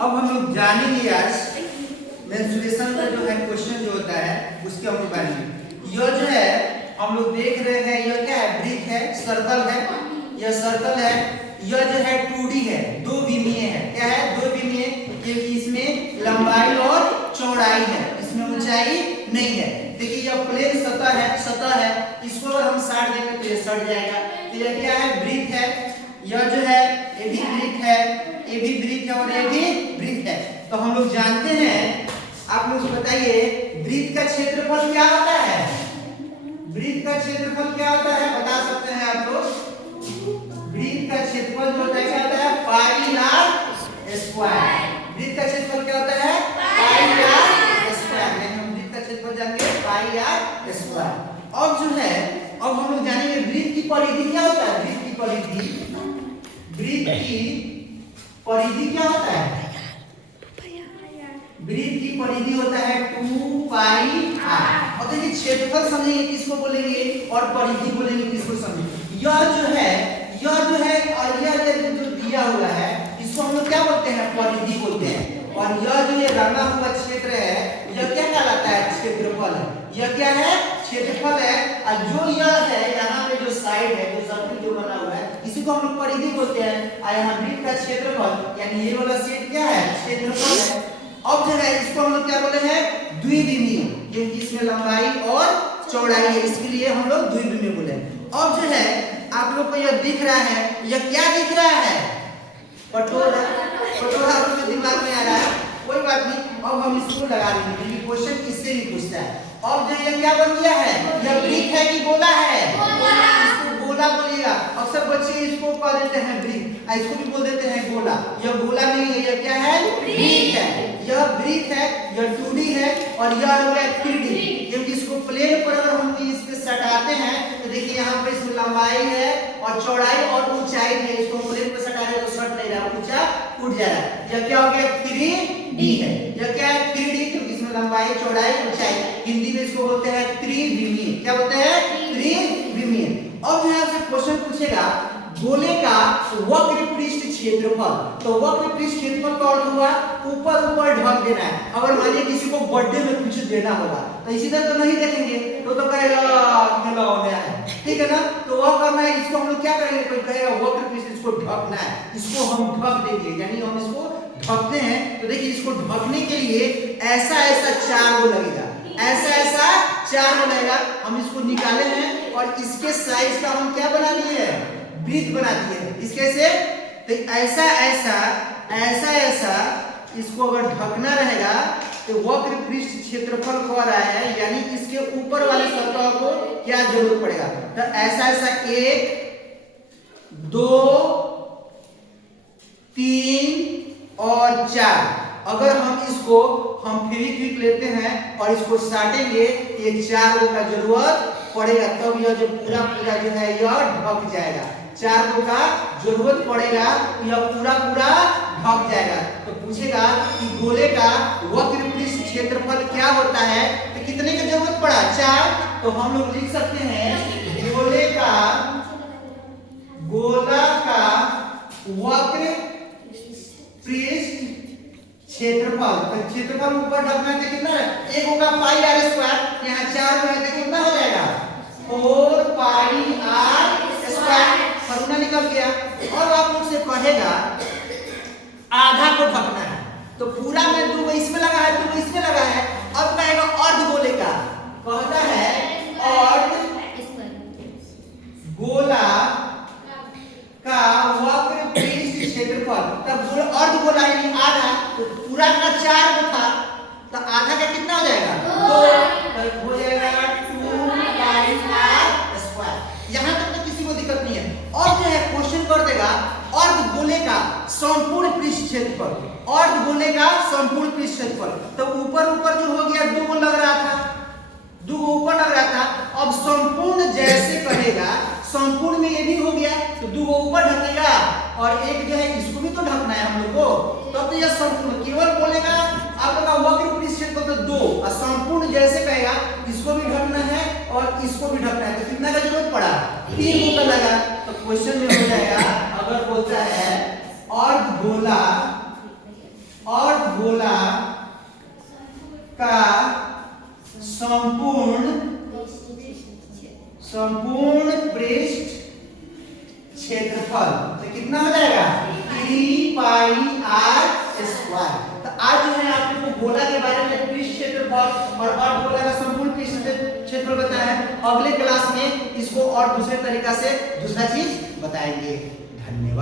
अब हम लोग जानेंगे आज मेंसुरेशन का जो है क्वेश्चन जो होता है उसके हम लोग जानेंगे। यह जो है हम लोग देख रहे हैं, यह क्या है, ब्रिक है, सर्कल है, यह सर्कल है, यह जो है 2D है, दो विमीय है। क्या है? दो विमीय, क्योंकि इसमें लंबाई और चौड़ाई है, इसमें ऊंचाई नहीं है। देखिए यह प्लेन सतह है, इसको अगर हम साट देंगे तो ये सट जाएगा। तो यह क्या है? ब्रिक है। यह जो है ये भी ब्रिक है, ये भी ब्रिक है और ये भी ब्रिक है। तो हम लोग जानते हैं, आप लोग बताइए ब्रिक का क्षेत्रफल क्या होता है? ब्रिक का क्षेत्रफल क्या होता है बता सकते हैं आप लोग? ब्रिक का क्षेत्रफल जो होता है क्या होता है? पाई आर स्क्वायर। ब्रिक का क्षेत्रफल क्या होता है? पाई आर स्क्वायर। हम ब्रिक का क्षेत्रफल जानेंगे पाई आर स्क्वायर। अब जो है अब हम लोग जानेंगे ब्रिक की परिधि क्या होता है? ब्रिक की परिधि, ब्रिक की परिधि क्या होता है? ब्रिक की परिधि होता है 2 पाई आर। और देखिए क्षेत्रफल समझेंगे किसको बोलेंगे और परिधि बोलेंगे किसको समझेंगे। यह जो है और यह जो दिया हुआ है इसको हम लोग क्या बोलते हैं? परिधि बोलते हैं। और यह जो ये रंगा हुआ क्षेत्र है यह क्या कहलाता है? क्षेत्रफल है। यह क्या है? क्षेत्रफल है। और जो यह है यहाँ पे जो साइड है, जो सर्कल जो बना हुआ है, इसी को हम लोग परिधि बोलते हैं। और यहाँ ब्रिक का क्षेत्रफल यानी ये वाला सेट क्या है? क्षेत्रफल है। अब जो है इसको हम लोग क्या बोले हैं? द्विविमीय, क्योंकि इसमें लंबाई और चौड़ाई है, इसके लिए हम लोग द्विविमीय बोले। अब जो है आप लोग को यह दिख रहा है, यह क्या दिख रहा है? कटोरा। कटोरा आप लोग के दिमाग में आ रहा है, कोई बात नहीं। अब हम इसको लगा लेंगे क्योंकि क्वेश्चन इससे भी पूछता है। अब जो ये क्या बन गया है? यह ब्रिक है कि गोला है? इसको गोला बोलिएगा। अक्सर बच्चे इसको कह देते हैं ब्रिक, इसको भी बोल देते हैं गोला। यह गोला नहीं है, यह क्या है? ब्रिक है। यह ब्रिक है, यह 2D है और यह हो गया 3D। क्योंकि इसको प्लेन पर अगर हम इस पे सटाते हैं तो देखिए यहाँ पे इसमें लंबाई है और चौड़ाई और ऊंचाई है। इसको प्लेन पे सटा रहे तो सट नहीं रहा, ऊंचा उठ जा रहा है। यह क्या हो गया? 3D है। यह क्या है? 3D, क्योंकि इसमें लंबाई चौड़ाई ऊंचाई। हिंदी में इसको बोलते हैं त्रिविमीय। क्या बोलते हैं? त्रिविमीय। अब यहाँ से क्वेश्चन पूछेगा गोले का वक्र पृष्ठ क्षेत्रफल। तो वक्र पृष्ठ क्षेत्रफल का अर्थ हुआ ऊपर ऊपर ढक देना है। अगर मानिए किसी को बर्थडे में कुछ देना होगा तो इसी तरह तो नहीं देखेंगे, तो कहेगा खिलौना है, ठीक है ना? तो वह करना है, इसको हम लोग क्या करेंगे? कोई कहेगा वक्र पृष्ठ, इसको ढकना है, इसको हम ढक देंगे, यानी हम इसको ढकते हैं। तो देखिए इसको ढकने के लिए ऐसा ऐसा 4 गो लगेगा, ऐसा 4 गो लगेगा। हम इसको निकाले हैं और इसके साइज का हम क्या बना लिए हैं? वृत्त बना दिए हैं। इसके से तो ऐसा इसको अगर ढकना रहेगा तो वक्र पृष्ठ क्षेत्रफल कह रहा है, यानी इसके ऊपर वाले सतह को क्या जरूरत पड़ेगा? तो ऐसा 1 2 3 और 4। अगर हम इसको फेविक्विक लेते हैं और इसको साटेंगे तो ये 4 गो का जरूरत पड़ेगा, तब यह जो पूरा जो है यह ढक जाएगा। 4 गो का जरूरत पड़ेगा, यह पूरा ढक जाएगा। तो पूछेगा कि गोले का वक्र पृष्ठ क्षेत्रफल क्या होता है? तो कितने की जरूरत पड़ा? 4। तो हम लोग लिख सकते हैं गोला का वक्र पृष्ठ क्षेत्रफल। तो क्षेत्रफल ऊपर ढकना है कितना है? 1 होगा पाई आर स्क्वायर, यहाँ 4 है तो कितना हो जाएगा? 4 पाई आर स्क्वायर। फॉर्मूला निकल गया। और आप लोग से कहेगा आधा को ढकना है, तो पूरा में 2 इसमें लगा है, 2 इसमें लगा है। अब कहेगा अर्ध गोले का, कहता है अर्ध गोला का वक्र पृष्ठ क्षेत्रफल। तब अर्ध गोला यानी आधा, तो पूरा का 4 था तो आधा का कितना हो जाएगा? 2 हो जाएगा 2 पाई आर स्क्वायर। यहां तक तो किसी को दिक्कत नहीं है। और जो है क्वेश्चन कर देगा अर्ध गोले का संपूर्ण पृष्ठ क्षेत्रफल, अर्ध गोले का संपूर्ण पृष्ठ क्षेत्रफल। तो ऊपर जो हो गया 2 लग रहा था, 2 ऊपर लग रहा था। अब संपूर्ण जैसे कहेगा, संपूर्ण में ये भी हो गया तो 2 ऊपर ढकेगा और एक जो है इसको भी तो ढकना है हम लोग को, तब तो यह संपूर्ण। केवल बोलेगा आप लोग का वक्र पृष्ठ क्षेत्रफल तो 2, और संपूर्ण जैसे कहेगा इसको भी ढकना है और इसको भी ढकना है। तो कितना का जरूरत पड़ा? 3 गो का लगा। तो क्वेश्चन में हो जाएगा, अगर बोलता है अर्ध गोला का गोला का संपूर्ण पृष्ठ क्षेत्रफल तो कितना हो जाएगा 3 पाई r स्क्वायर। तो आज जो है आप लोगों को गोला के बारे में पृष्ठ क्षेत्रफल और गोला का संपूर्ण पृष्ठ क्षेत्रफल बताया है। अगले क्लास में इसको और दूसरे तरीका से दूसरा चीज बताएंगे। धन्यवाद।